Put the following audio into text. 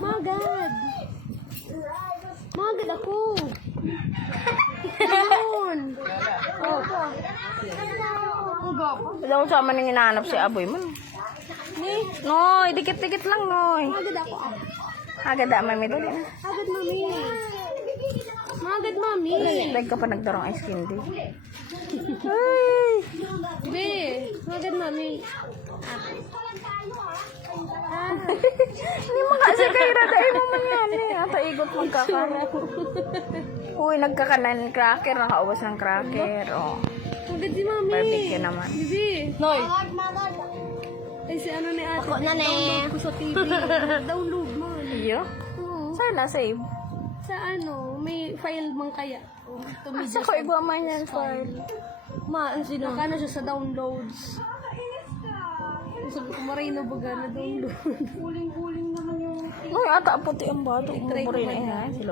Magad. Magad ako. Ayun. Oh. Wala ko sama nang hinahanap si Aboy man. Noy, dikit-dikit lang, Noy. Magad ako. Agad mami dali na. Magad, mami. Magad, mami. Like ka pa nagdarong ice candy. Ay! Be, magad, mami. Hindi mo kasi kayo ragay mo man yan eh. Ata igot magkakara. Uy, nagkakanan cracker. Nakaubos ng cracker. Oh. Magad si mami. Barbecue naman. Bibi. Noy. Ay, si ano ni ate. Ako na ne. Download ko sa TV. Download mo. Iyo? Oo. Saan na save? Sa ano, may file man kaya. Asa ko igwa man yan file? Maan sila. Nakano siya sa downloads. Sabi ko, Marino baga na download. Huling-huling naman yung... Uy, ata puti ang bato. I-try ko Umuburin man eh.